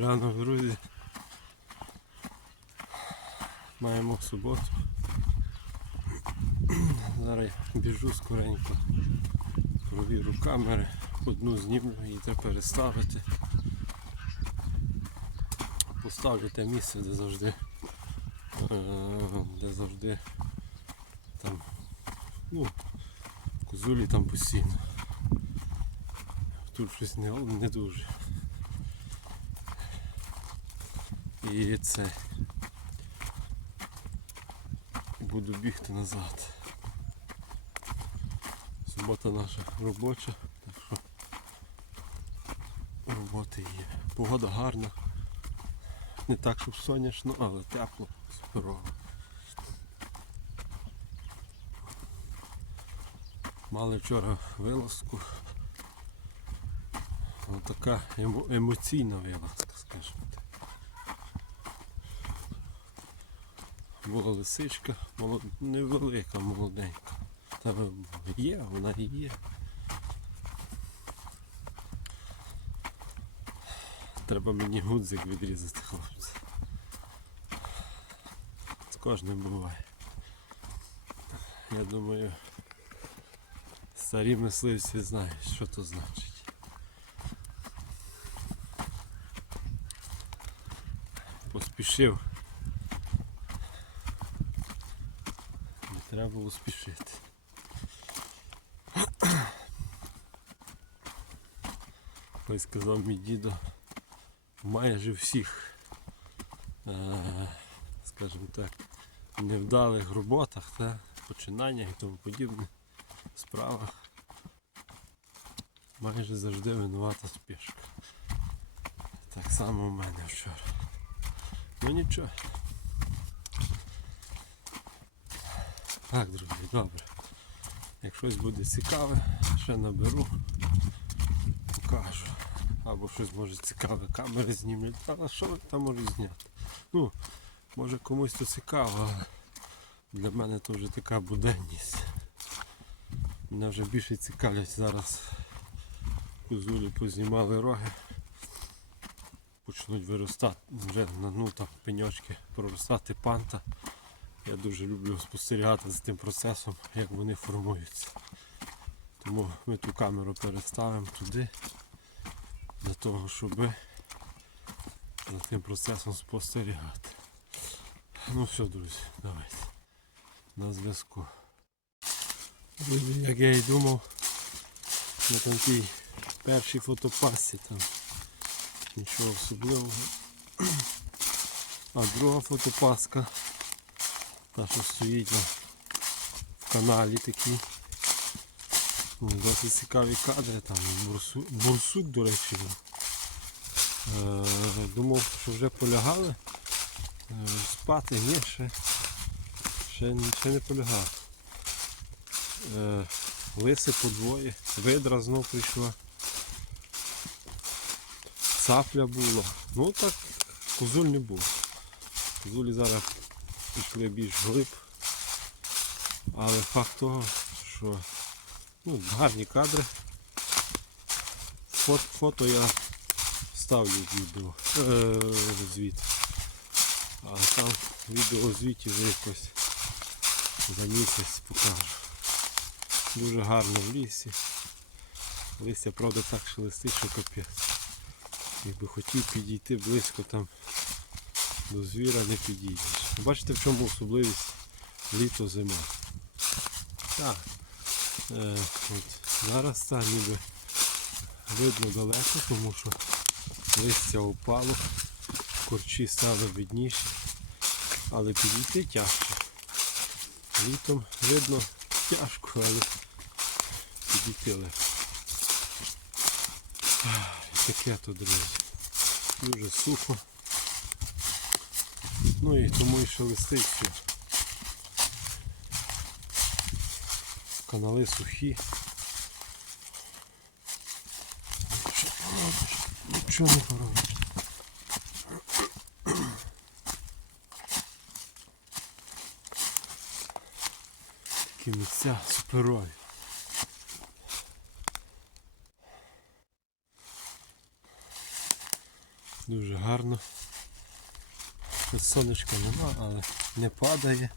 Ранок, друзі. Маємо суботу. Зараз я біжу скоренько. Провірю камери. Одну знімлю, її треба переставити. Поставлю те місце, де завжди, е, де завжди там, ну, козулі там постійно. Тут щось не, не дуже. І це. Буду бігти назад. Субота наша робоча, так що роботи є. Погода гарна. Не так, щоб сонячно, але тепло, суперово. Мали вчора вилазку. Ось така емо- емоційна вилазка, скажімо Була лисичка, молод... невелика, молоденька. Та є, вона є. Треба мені гудзик відрізати, хлопці. З кожним буває. Я думаю, старі мисливці знають, що то значить. Поспішив. Треба було спішити. Ось сказав мій дідо, майже всіх, е, скажімо так, невдалих роботах та починаннях і тому подібне справах майже завжди винувата спішка. Так само у мене вчора. Ну нічого. Так, друзі, добре. Як щось буде цікаве, ще наберу, покажу. Або щось може цікаве, камери знімлять. Але що там можуть зняти? Ну, може комусь то цікаво, але для мене то вже така буденність. Мене вже більше цікавлять зараз. Козулі познімали роги. Почнуть виростати вже ну, там, пеньочки проростати панта. Я дуже люблю спостерігати за тим процесом, як вони формуються. Тому ми ту камеру переставимо туди, для того, щоб за тим процесом спостерігати. Ну все, друзі, давайте. На зв'язку. Друзі, як я і думав, на там тій першій фотопасці там нічого особливого. А друга фотопаска та, що стоїть в каналі такі. Ну, Досить цікаві кадри, там бурсу, бурсук, до речі. Е, думав, що вже полягали. Е, спати, ні, ще, ще, ще не полягав. Е, лиси подвоє, видра знов прийшла. Цапля була. Ну так, козуль не було. Козулі зараз пішли більш глиб. Але факт того, що ну, гарні кадри. Фото, фото я ставлю відео е, звіт. А там відео звіті вже якось за місяць покажу. Дуже гарно в лісі. Листя, правда, так шелестить, що капець. Якби хотів підійти близько там до звіра не підійдеш. Бачите в чому особливість літо зима. Так. Е, от зараз це ніби видно далеко, тому що листя опало, корчі стали видніші, але підійти тяжко. Літом видно тяжко, але підійти легко. Таке то, друзі. Дуже сухо. Ну і тому і шелестить все. Канали сухі. Нічого не поробиш. Такі місця суперові. Дуже гарно. Тут сонечка нема, але не падає.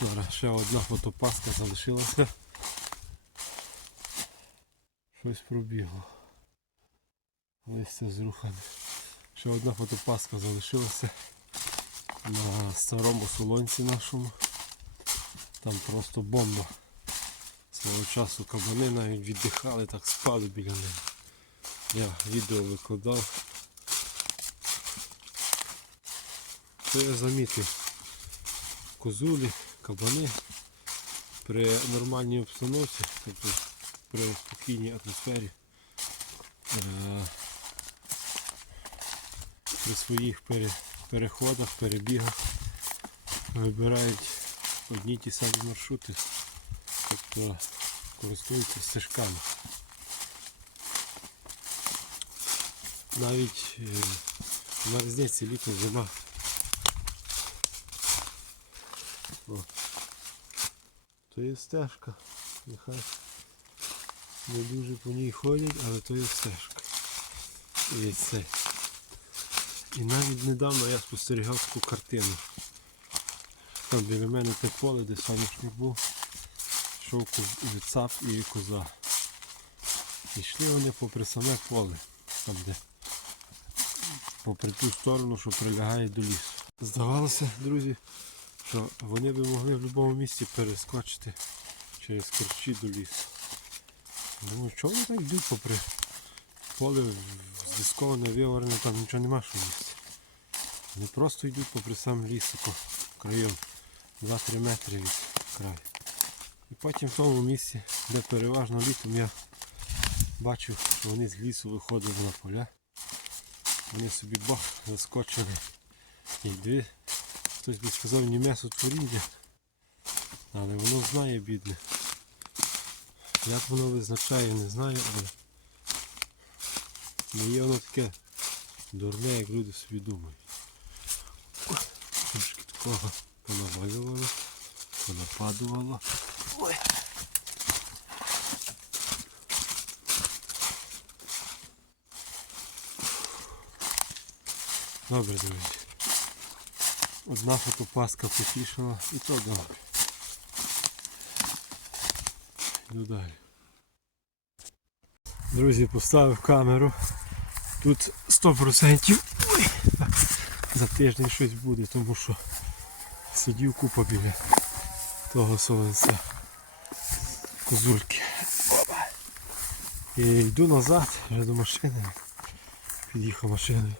Зараз ще одна фотопаска залишилася. Щось пробігло. Листя зрухане. Ще одна фотопаска залишилася на старому солонці нашому. Там просто бомба. Свого часу кабани навіть віддихали, так спали біля них. Я відео викладав. Це я замітив. Козулі, кабани при нормальній обстановці, тобто при спокійній атмосфері, е, при своїх переходах, перебігах вибирають одні ті самі маршрути, тобто користуються стежками. Навіть е, на різниці літо зима. О. То є стежка. Нехай не дуже по ній ходять, але то є стежка. І це. І навіть недавно я спостерігав таку картину. Там біля мене те поле, де соняшник був. Йшов цап і коза. І йшли вони попри саме поле, там де попри ту сторону, що прилягає до лісу. Здавалося, друзі, що вони би могли в будь-якому місці перескочити через корчі до лісу. Думаю, чого вони так йдуть попри поле здисковане, виварене, там нічого нема що їсти. Вони просто йдуть попри сам ліс краєм 2-3 метри від краю. І потім в тому місці, де переважно літом я бачив, що вони з лісу виходили на поля. Вони собі бах заскочили. І дві, хтось би сказав, не м'ясо творіння, але воно знає бідне. Як воно визначає, не знаю, але не є воно таке дурне, як люди собі думають. Трошки такого понавалювало, понападувало. Ой. Добре, друзі. Одна фотопаска потішила і то добре. Йду далі. Друзі, поставив камеру. Тут 100% ой, за тиждень щось буде, тому що сидів купа біля того сонця козульки. І йду назад, вже до машини. Під'їхав машиною.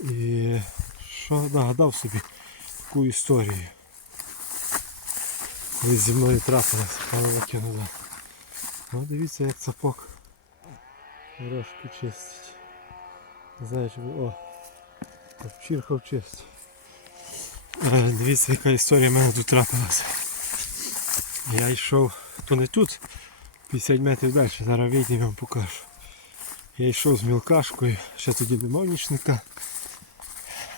І що нагадав собі таку історію. Колись зі мною трапилось років назад. Ну дивіться як цапок рожки чистить. Чи. О! Обчірхав чистить. Е, Дивіться яка історія в мене тут трапилася. Я йшов, то не тут, 50 метрів далі, зараз вийдемо, вам покажу. Я йшов з мілкашкою, ще тоді не нічника.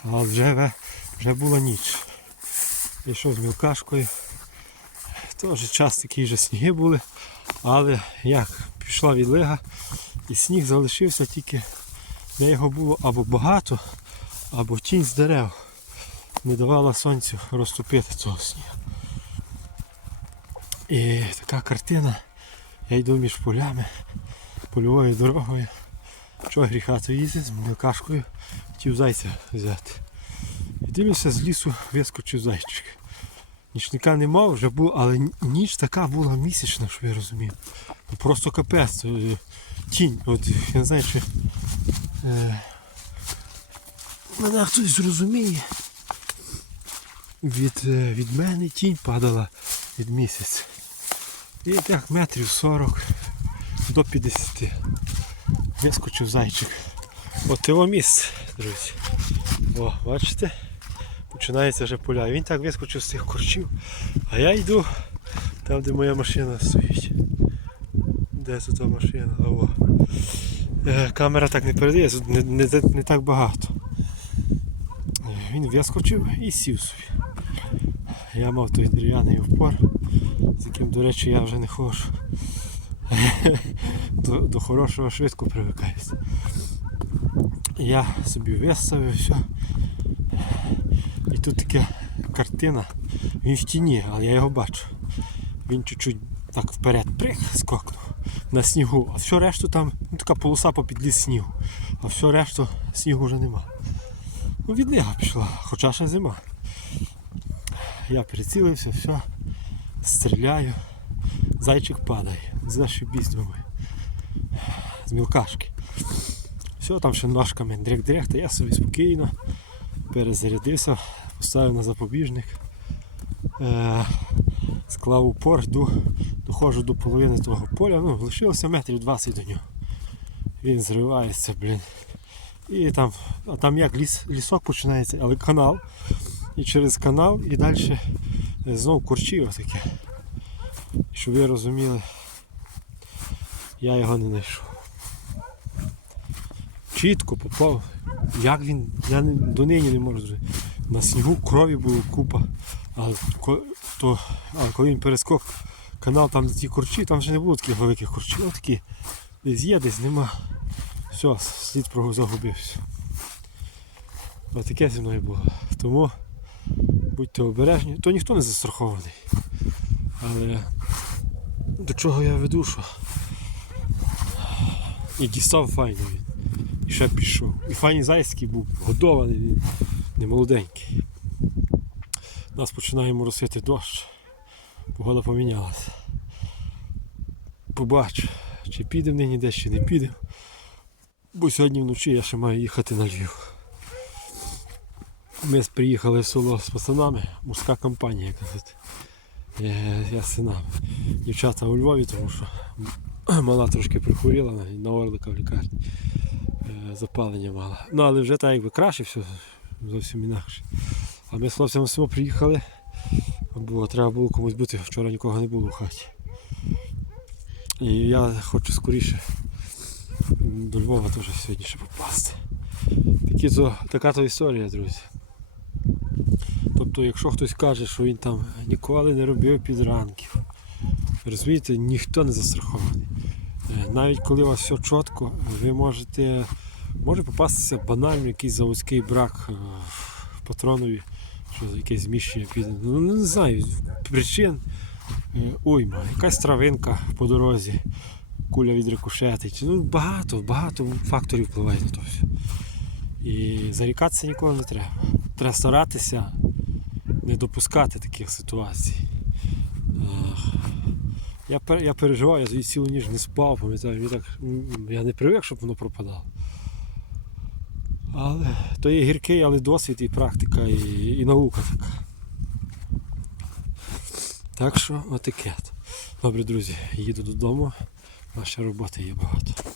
А вже, вже була ніч. Я йшов з мілкашкою. Теж час такі вже сніги були. Але як пішла відлига і сніг залишився тільки де його було або багато, або тінь з дерев не давала сонцю розтопити цього снігу. І така картина. Я йду між полями, польовою дорогою. Чого гріха то їздить з мілкашкою, хотів зайця взяти. І дивлюся, з лісу вискочив зайчик. Нічника не мав, вже був, але ніч така була місячна, щоб я розумів. Ну, Просто капець. е, Тінь. От я не знаю, чи е, мене хтось зрозуміє. Від, е, від мене тінь падала від місяця. І так метрів 40 до 50. Вискочив зайчик. От його місце, друзі. О, бачите? Починається вже поля. Він так вискочив з цих корчів. А я йду там, де моя машина стоїть. Де це та машина? О. Е, камера так не передає, тут не, не, не так багато. Він вискочив і сів собі. Я мав той дерев'яний впор, з яким, до речі, я вже не ходжу. до, до хорошого швидко привикаєшся. Я собі виставив все. І тут така картина. Він в тіні, але я його бачу. Він чуть-чуть так вперед прих скокнув на снігу, а все решту там ну, така полоса по підліз снігу. А все решту снігу вже нема. Ну, відлига пішла, хоча ще зима. Я прицілився, все, стріляю, зайчик падає. Зашибісь, думаю. З мілкашки. Все, там ще ножками дрек-дрек, та я собі спокійно перезарядився, поставив на запобіжник, е- склав упор, доходжу до половини того поля, ну, лишилося метрів 20 до нього. Він зривається, блін. І там, а там як ліс, лісок починається, але канал. І через канал і далі знову курчі отаке. Щоб ви розуміли, я його не знайшов. Чітко попав. Як він, я не, донині не можу зрозуміти. На снігу крові було купа. А, то, а коли він перескок канал, там ті курчі, там вже не було таких великих курчів. Ось такі десь є, десь нема. Все, слід загубився. Ось таке зі мною було. Тому будьте обережні. То ніхто не застрахований. Але до чого я веду, що і дістав файний він. І ще пішов. І файний зайський був годований, він не молоденький. Нас починає моросити дощ. Погода помінялася. Побачу, чи підемо нині десь, чи не підемо. Бо сьогодні вночі я ще маю їхати на Львів. Ми приїхали в село з пацанами, мужська компанія, казати. Я, я з синами. Дівчата у Львові, тому що мала трошки прихворіла на орлика в лікарні. Е, Запалення мала. Ну але вже так якби краще, все зовсім інакше. А ми з хлопцями з приїхали, бо треба було комусь бути, вчора нікого не було в хаті. І я хочу скоріше до Львова теж сьогодні ще попасти. Такі то, така то історія, друзі. Тобто, якщо хтось каже, що він там ніколи не робив підранків, розумієте, ніхто не застрахований. Е, Навіть коли у вас все чітко, ви можете може попастися банально якийсь заводський брак е, в патронові, що якесь зміщення піде. Ну не знаю, причин е, уйма, якась травинка по дорозі, куля відрикошетить. Ну багато, багато факторів впливає на то все. І зарікатися ніколи не треба. Треба старатися не допускати таких ситуацій. Я, я переживав, я цілу ніж не спав, пам'ятаю, так, я не привик, щоб воно пропадало. Але то є гіркий, але досвід і практика, і, і наука така. Так що отаке. Добре, друзі, їду додому, ще роботи є багато.